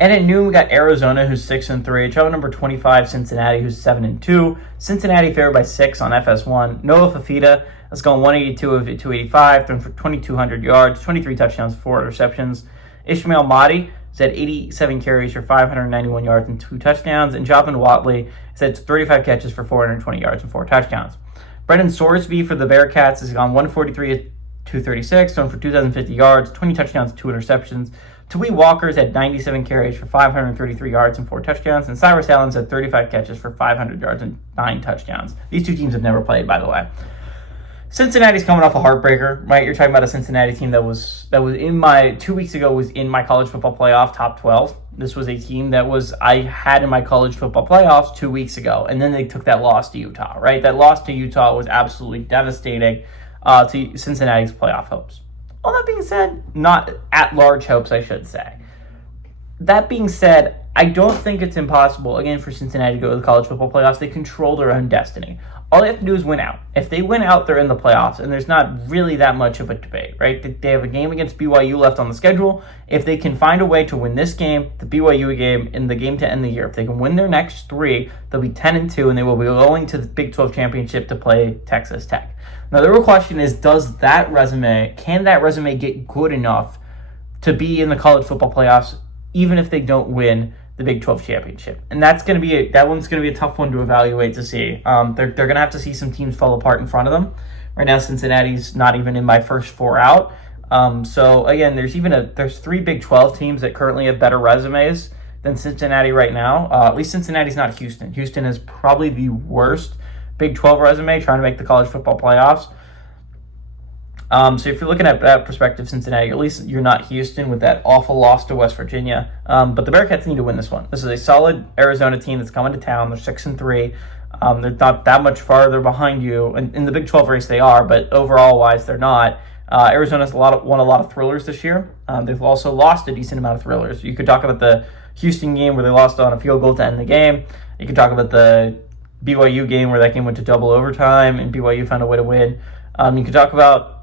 And at noon, we got Arizona, who's 6-3. Travel number 25, Cincinnati, who's 7-2. Cincinnati favored by 6 on FS1. Noah Fafita has gone 182 of 285, thrown for 2,200 yards, 23 touchdowns, 4 interceptions. Ishmael Mahdi has had 87 carries for 591 yards and 2 touchdowns. And Javon Watley has had 35 catches for 420 yards and 4 touchdowns. Brendan Sorsby for the Bearcats has gone 143 of 236, thrown for 2,050 yards, 20 touchdowns, 2 interceptions. Tawee Walker's had 97 carries for 533 yards and 4 touchdowns, and Cyrus Allen's had 35 catches for 500 yards and 9 touchdowns. These two teams have never played, by the way. Cincinnati's coming off a heartbreaker, right? You're talking about a Cincinnati team that was in my 2 weeks ago was in my college football playoff top 12. This was a team that I had in my college football playoffs 2 weeks ago, and then they took that loss to Utah, right? That loss to Utah was absolutely devastating to Cincinnati's playoff hopes. All that being said, not at-large hopes, I should say. That being said, I don't think it's impossible, again, for Cincinnati to go to the college football playoffs. They control their own destiny. All they have to do is win out. If they win out, they're in the playoffs, and there's not really that much of a debate, right? They have a game against BYU left on the schedule. If they can find a way to win this game, the BYU game, and the game to end the year, if they can win their next 3, they'll be 10-2, and they will be going to the Big 12 championship to play Texas Tech. Now, the real question is, can that resume get good enough to be in the college football playoffs, even if they don't win the Big 12 championship? And that one's going to be a tough one to evaluate to see. They're going to have to see some teams fall apart in front of them. Right now, Cincinnati's not even in my first 4 out. So again, there's 3 Big 12 teams that currently have better resumes than Cincinnati right now. At least Cincinnati's not Houston. Houston is probably the worst Big 12 resume trying to make the college football playoffs. So if you're looking at that perspective, Cincinnati, at least you're not Houston with that awful loss to West Virginia. But the Bearcats need to win this one. This is a solid Arizona team that's coming to town. They're 6-3. They're not that much farther behind you. In the Big 12 race they are, but overall-wise they're not. Arizona's won a lot of thrillers this year. They've also lost a decent amount of thrillers. You could talk about the Houston game where they lost on a field goal to end the game. You could talk about the BYU game where that game went to double overtime and BYU found a way to win. You could talk about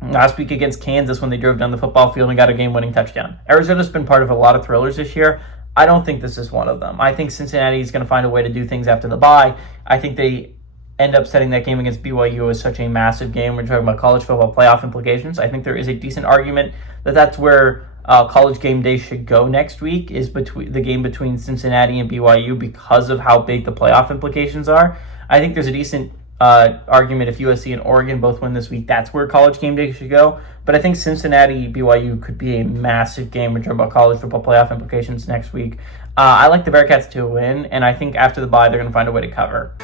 last week against Kansas when they drove down the football field and got a game-winning touchdown. Arizona's been part of a lot of thrillers this year. I don't think this is one of them. I think Cincinnati is going to find a way to do things after the bye. I think they end up setting that game against BYU as such a massive game. We're talking about college football playoff implications. I think there is a decent argument that that's where college game day should go next week, is between the game between Cincinnati and BYU because of how big the playoff implications are. I think there's a decent argument if USC and Oregon both win this week, that's where college game day should go. But I think Cincinnati BYU could be a massive game when talking about college football playoff implications next week. I like the Bearcats to win, and I think after the bye they're going to find a way to cover.